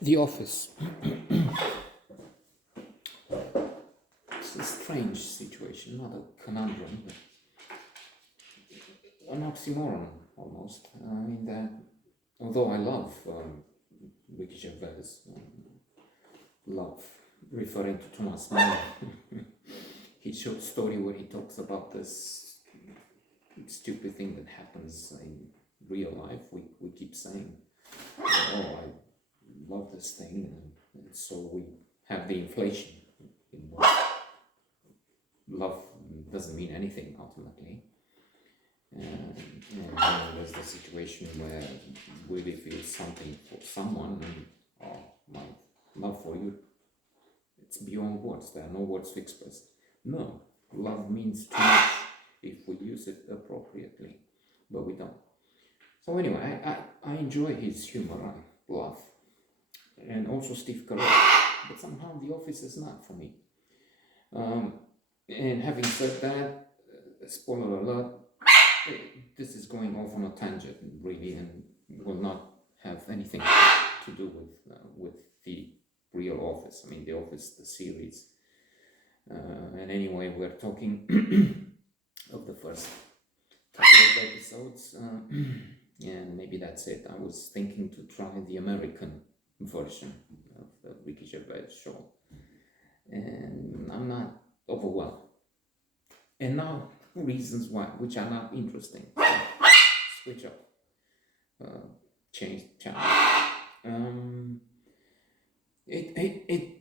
The Office. It's a strange situation, not a conundrum, but an oxymoron almost. In that, although I love Ricky Gervais, love referring to Thomas Mann, his short story where he talks about this stupid thing that happens in real life. We keep saying, "Oh, I love this thing," and so we have the inflation in what love doesn't mean anything ultimately. And then there's the situation where we really feel something for someone, and my love for you, it's beyond words. There are no words to express. No, love means too much if we use it appropriately, but we don't. So anyway, I enjoy his humor, I laugh, and also Steve Carell, but somehow The Office is not for me. And having said that, spoiler alert, this is going off on a tangent really, and will not have anything to do with the real Office. I mean, The Office, the series. And anyway, we're talking of the first couple of episodes, and maybe that's it. I was thinking to try the American version of the Ricky Gervais show, and I'm not overwhelmed. And now reasons why, which are not interesting. Switch up, change channel. It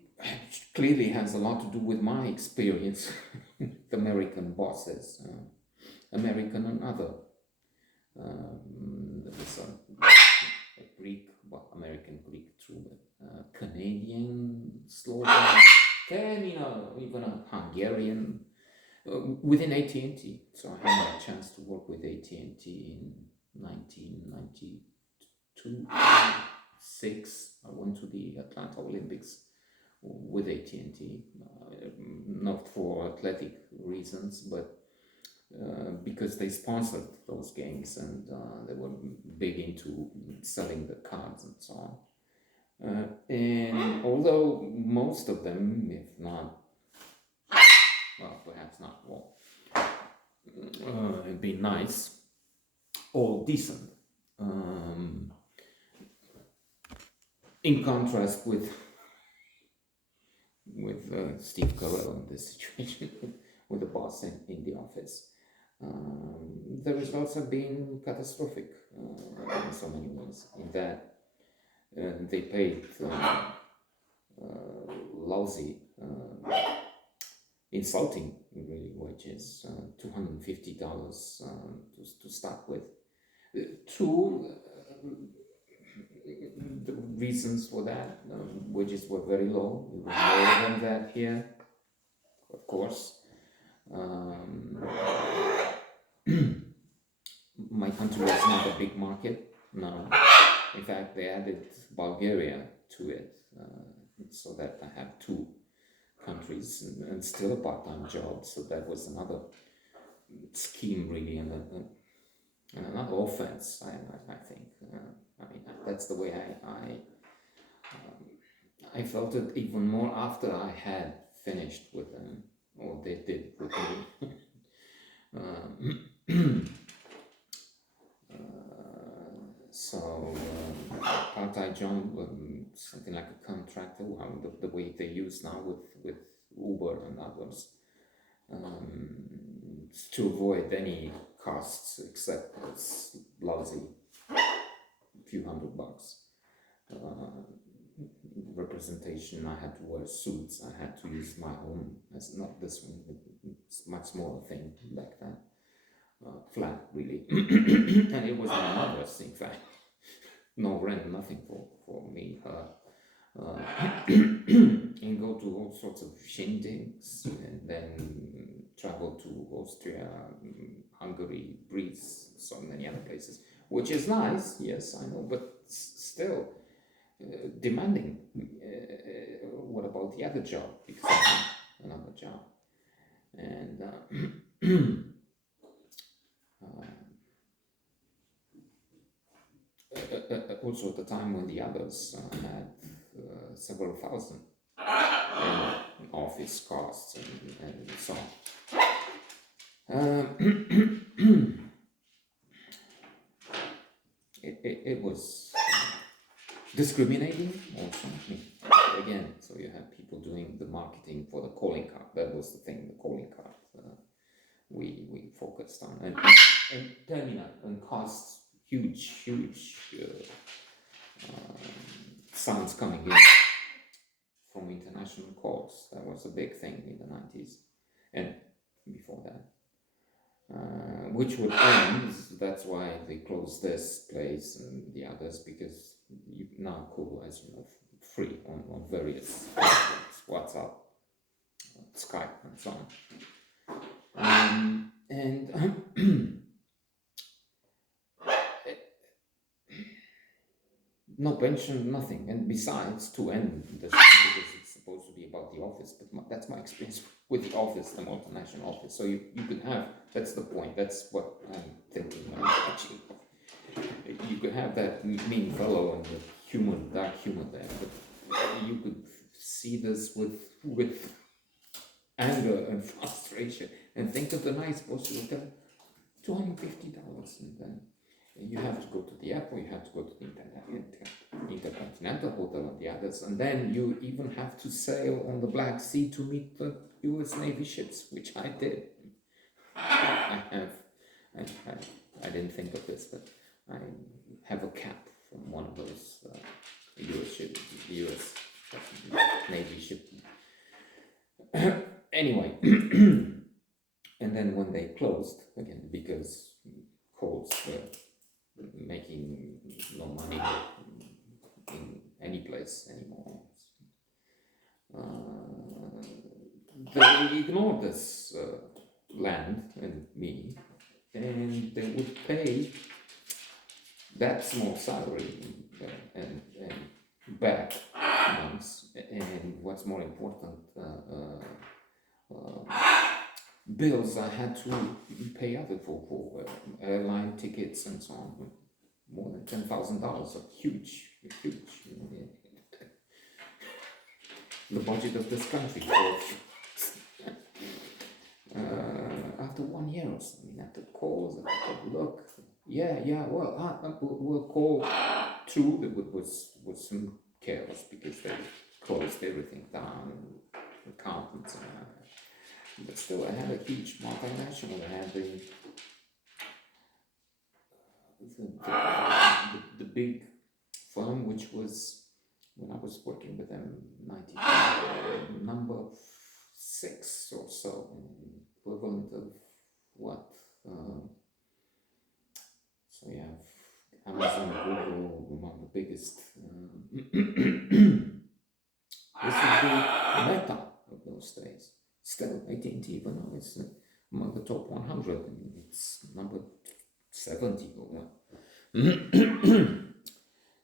clearly has a lot to do with my experience with American bosses, American and other. There was a Greek, well, American Greek through Canadian, Slovak, and even a Hungarian within AT&T. So I had a chance to work with AT&T in 1992, 6. I went to the Atlanta Olympics with AT&T, not for athletic reasons, but because they sponsored those games, and they were big into selling the cards and so on. And although most of them, if not, well, perhaps not all, have been nice or decent, in contrast with Steve Carell in this situation with the boss in The Office. The results have been catastrophic in so many ways, in that they paid lousy, insulting really wages, $250 to start with. Two, the reasons for that, wages were very low. We were lower than that here, of course. My country was not a big market, no. In fact, they added Bulgaria to it, so that I have two countries and still a part-time job. So that was another scheme, really, and another offense, I think. I mean, that's the way I felt it even more after I had finished with them, or they did with me. So part-time job, something like a contractor, the way they use now with Uber and others, to avoid any costs except it's lousy, few $100. Representation, I had to wear suits, I had to use my own, as not this one, it's much smaller thing like that, flat really, and it was my mother's, in fact, no rent, nothing for me, and go to all sorts of shindigs, and then travel to Austria, Hungary, Greece, so many other places, which is nice, yes, I know, but still demanding. What about the other job? Because I have another job, and also at the time when the others had several thousand in office costs and so on. It was discriminating also. Again, so you have people doing the marketing for the calling card. That was the thing, the calling card. We focused on and terminal and costs huge sums coming in from international calls. That was a big thing in the 90s and before that. Which would end, that's why they closed this place and the others, because you now call, as you know, free on various platforms, WhatsApp, Skype, and so on. No pension, nothing. And besides, to end this, because it's supposed to be about the office, but that's my experience with the office, the multinational office. So you could have, that's the point, that's what I'm thinking when I'm watching. You could have that mean fellow and the human, dark humor there, but you could see this with anger and frustration. And think of the nice boss who will tell $250, and then you have to go to the airport, you have to go to the Intercontinental Hotel and the others, and then you even have to sail on the Black Sea to meet the US Navy ships, which I did. I didn't think of this, but I have a cap from one of those US ships, US Navy ship. Anyway, and then when they closed again, because calls were making no money in any place anymore, they ignored this land and me, and they would pay that small salary and back months, and what's more important, bills I had to pay other for airline tickets and so on, more than $10,000, so huge. The budget of this country. After 1 year or something, after calls, look, we'll call through. It was some chaos because they closed everything down, accountants and but still, I had a huge multinational. I had the big firm, which was, when I was working with them, 95, number 6 or so, equivalent of what? So you have Amazon, Google, one of the biggest. This would be Meta of those days. Still, AT&T, even though it's among the top 100, it's number 70.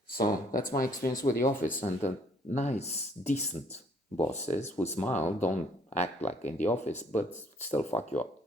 So that's my experience with the office, and the nice, decent bosses who smile, don't act like in the office, but still fuck you up.